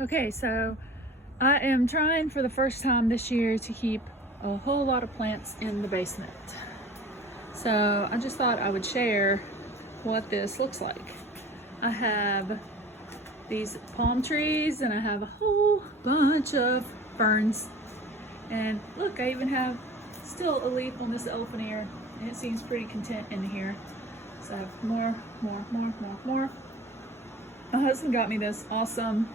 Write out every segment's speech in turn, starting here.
Okay, so I am trying for the first time this year to keep a whole lot of plants in the basement. So I just thought I would share what this looks like. I have these palm trees and I have a whole bunch of ferns. And look, I even have still a leaf on this elephant ear, and it seems pretty content in here. So I have more. My husband got me this awesome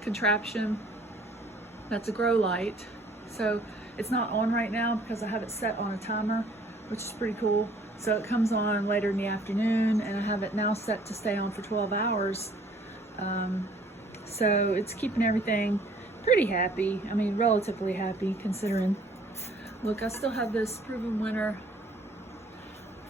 contraption that's a grow light. So it's not on right now because I have it set on a timer, which is pretty cool. So it comes on later in the afternoon, and I have it now set to stay on for 12 hours. So it's keeping everything pretty happy. I mean, relatively happy considering. Look, I still have this proven winter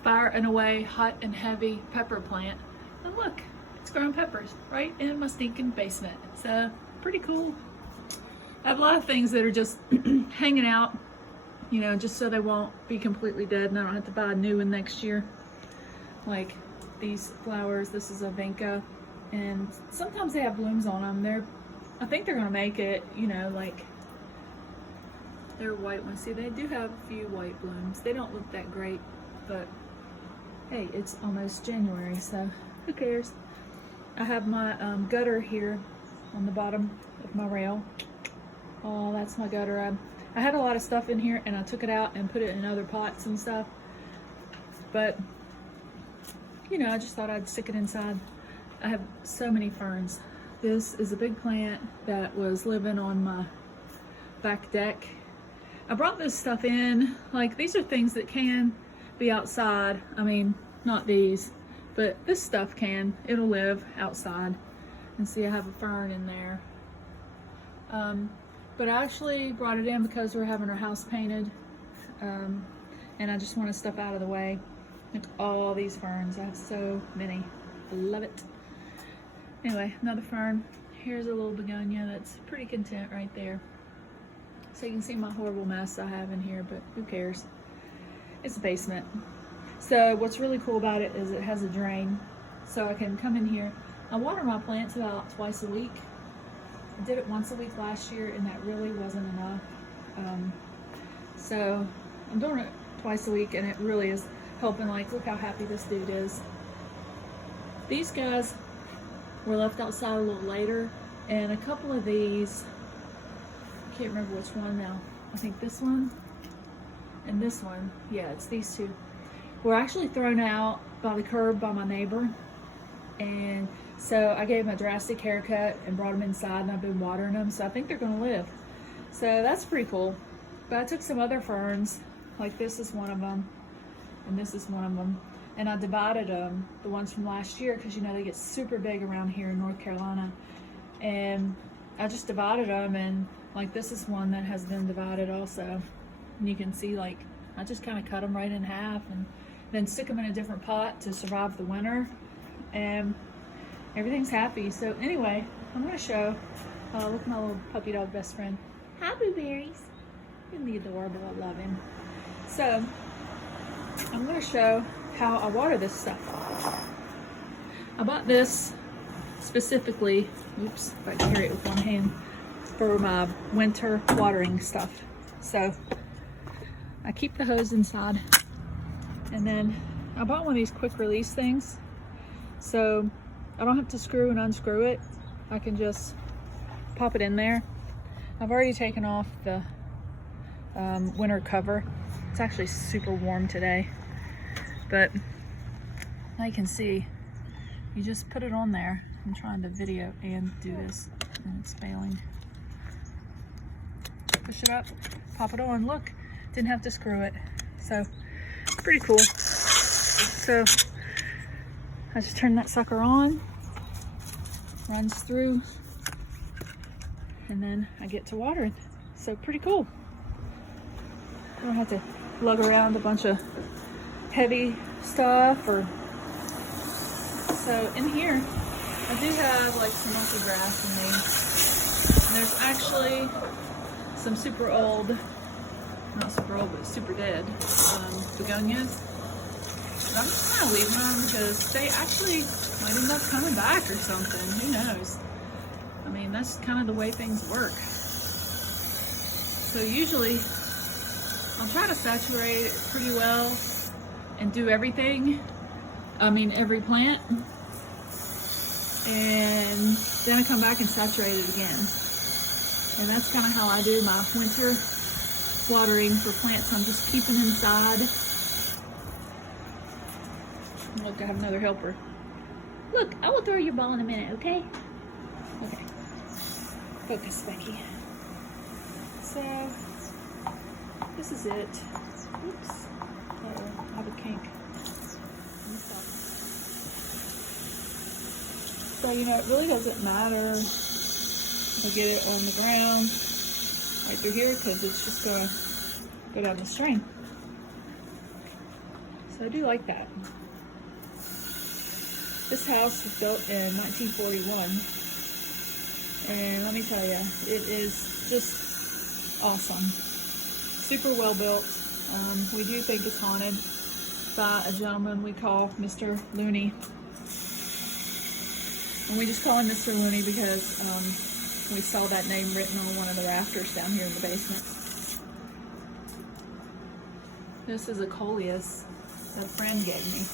fire and away hot and heavy pepper plant. And look, it's growing peppers right in my stinking basement. So pretty cool. I have a lot of things that are just hanging out, you know, just so they won't be completely dead and I don't have to buy a new one next year. Like these flowers, this is a vinca, and sometimes they have blooms on them. I think they're gonna make it, you know, like they're white ones. See, they do have a few white blooms. They don't look that great, but hey, it's almost January, so who cares? I have my gutter here on the bottom of my rail. Oh, that's my gutter. I had a lot of stuff in here and I took it out and put it in other pots and stuff. But, you know, I just thought I'd stick it inside. I have so many ferns. This is a big plant that was living on my back deck. I brought this stuff in. Like, these are things that can be outside. I mean, not these, but this stuff can. It'll live outside. And see, I have a fern in there. But I actually brought it in because we're having our house painted. And I just wanted stuff out of the way. Look at all these ferns. I have so many. I love it. Anyway, another fern. Here's a little begonia that's pretty content right there. So you can see my horrible mess I have in here, but who cares? It's a basement. So what's really cool about it is it has a drain. So I can come in here. I water my plants about twice a week. I did it once a week last year and that really wasn't enough. So I'm doing it twice a week and it really is helping. Like, look how happy this dude is. These guys were left outside a little later, and a couple of these, I can't remember which one now. I think this one and this one. Yeah, it's these two. Were actually thrown out by the curb by my neighbor. And so I gave them a drastic haircut and brought them inside, and I've been watering them. So I think they're gonna live. So that's pretty cool. But I took some other ferns, like this is one of them, and this is one of them. And I divided them, the ones from last year, because you know they get super big around here in North Carolina. And I just divided them, and like this is one that has been divided also. And you can see, like, I just kind of cut them right in half and then stick them in a different pot to survive the winter. And everything's happy. So anyway, I'm gonna show, look at my little puppy dog best friend. Hi, Blueberries. Isn't he adorable? I love him. So I'm gonna show how I water this stuff. I bought this specifically, oops, if I can carry it with one hand, for my winter watering stuff. So I keep the hose inside, and then I bought one of these quick release things, so I don't have to screw and unscrew it. I can just pop it in there. I've already taken off the winter cover. It's actually super warm today, but now you can see, you just put it on there. I'm trying to video and do this, and it's failing. Push it up, pop it on. Look, didn't have to screw it. So pretty cool. So I just turn that sucker on, runs through, and then I get to watering. So pretty cool. I don't have to lug around a bunch of heavy stuff. Or so in here I do have like some monkey grass in me. And there's actually some super old, not super old, but super dead begonias. But I'm just kind of leaving them because they actually might end up coming back or something. Who knows? I mean, that's kind of the way things work. So usually I'll try to saturate it pretty well and do everything. I mean, every plant. And then I come back and saturate it again. And that's kind of how I do my winter watering for plants I'm just keeping inside. Look, I have another helper. Look, I will throw your ball in a minute, okay? Okay. Focus, Becky. So, this is it. Oops. Uh-oh, I have a kink. So, you know, it really doesn't matter if I get it on the ground right through here, because it's just going to go down the string. So I do like that. This house was built in 1941, and let me tell you, it is just awesome. Super well built. We do think it's haunted by a gentleman we call Mr. Looney. And we just call him Mr. Looney because we saw that name written on one of the rafters down here in the basement. This is a coleus that a friend gave me.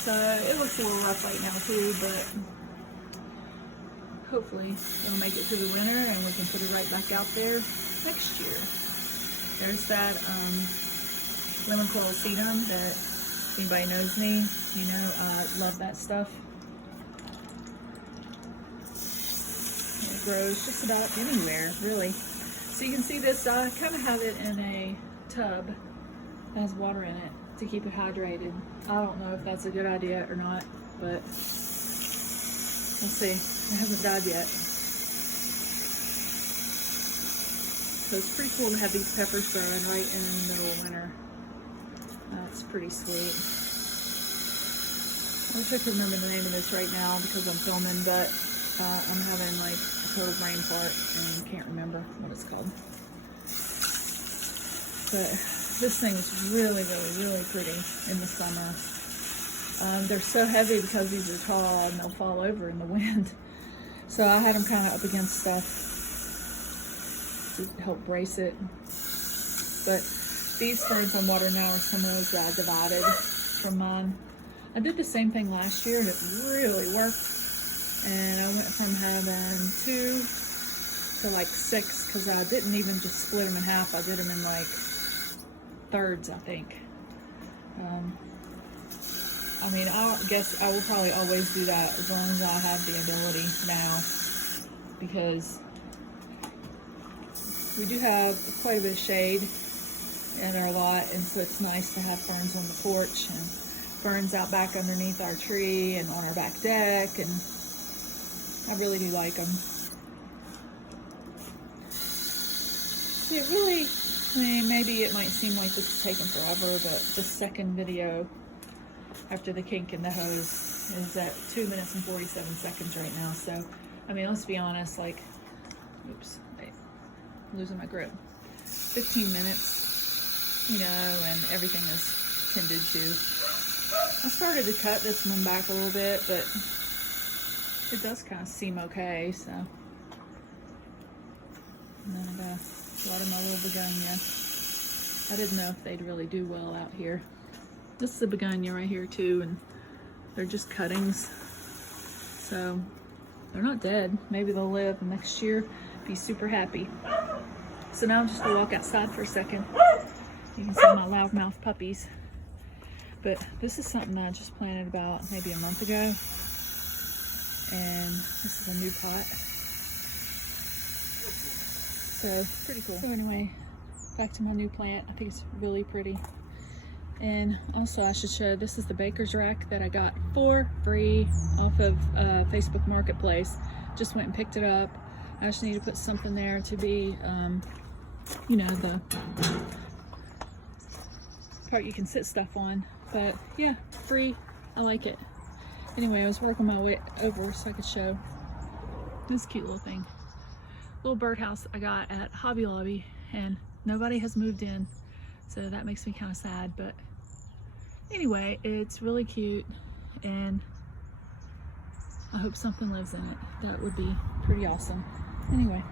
So it looks a little rough right now too, but hopefully it'll make it through the winter and we can put it right back out there next year. There's that lemon coral sedum that, if anybody knows me, you know, I love that stuff. It grows just about anywhere, really. So you can see this, I kind of have it in a tub that has water in it to keep it hydrated. I don't know if that's a good idea or not, but we'll see. It hasn't died yet. So it's pretty cool to have these peppers growing right in the middle of winter. That's pretty sweet. I wish I could remember the name of this right now because I'm filming, but I'm having like a total brain fart and can't remember what it's called. But this thing is really, really, really pretty in the summer. They're so heavy because these are tall and they'll fall over in the wind. So I had them kind of up against stuff to help brace it. But these ferns I'm watering now are some of those that I divided from mine. I did the same thing last year and it really worked. And I went from having 2 to like 6 because I didn't even just split them in half. I did them in like thirds, I think. I mean, I guess I will probably always do that as long as I have the ability now, because we do have quite a bit of shade in our lot, and so it's nice to have ferns on the porch and ferns out back underneath our tree and on our back deck, and I really do like them. See, it really, I mean, maybe it might seem like this is taking forever, but the second video after the kink in the hose is at 2 minutes and 47 seconds right now. So, I mean, let's be honest, like, oops, wait, I'm losing my grip. 15 minutes, you know, and everything is tended to. I started to cut this one back a little bit, but it does kind of seem okay, so. And then I got a lot of my little begonia. I didn't know if they'd really do well out here. This is a begonia right here too, and they're just cuttings. So they're not dead. Maybe they'll live next year, be super happy. So now I'm just gonna walk outside for a second. You can see my loudmouth puppies. But this is something I just planted about maybe a month ago. And this is a new pot. So pretty cool. So anyway, back to my new plant. I think it's really pretty. And also I should show, this is the baker's rack that I got for free off of Facebook Marketplace. Just went and picked it up. I just need to put something there to be, you know, the part you can sit stuff on. But yeah, free, I like it. Anyway, I was working my way over so I could show this cute little thing. Little birdhouse I got at Hobby Lobby, and nobody has moved in. So that makes me kind of sad, but anyway, it's really cute, and I hope something lives in it. That would be pretty awesome. Anyway,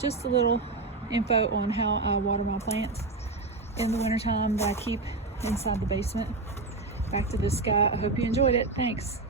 just a little info on how I water my plants in the wintertime that I keep inside the basement. Back to this guy. I hope you enjoyed it. Thanks.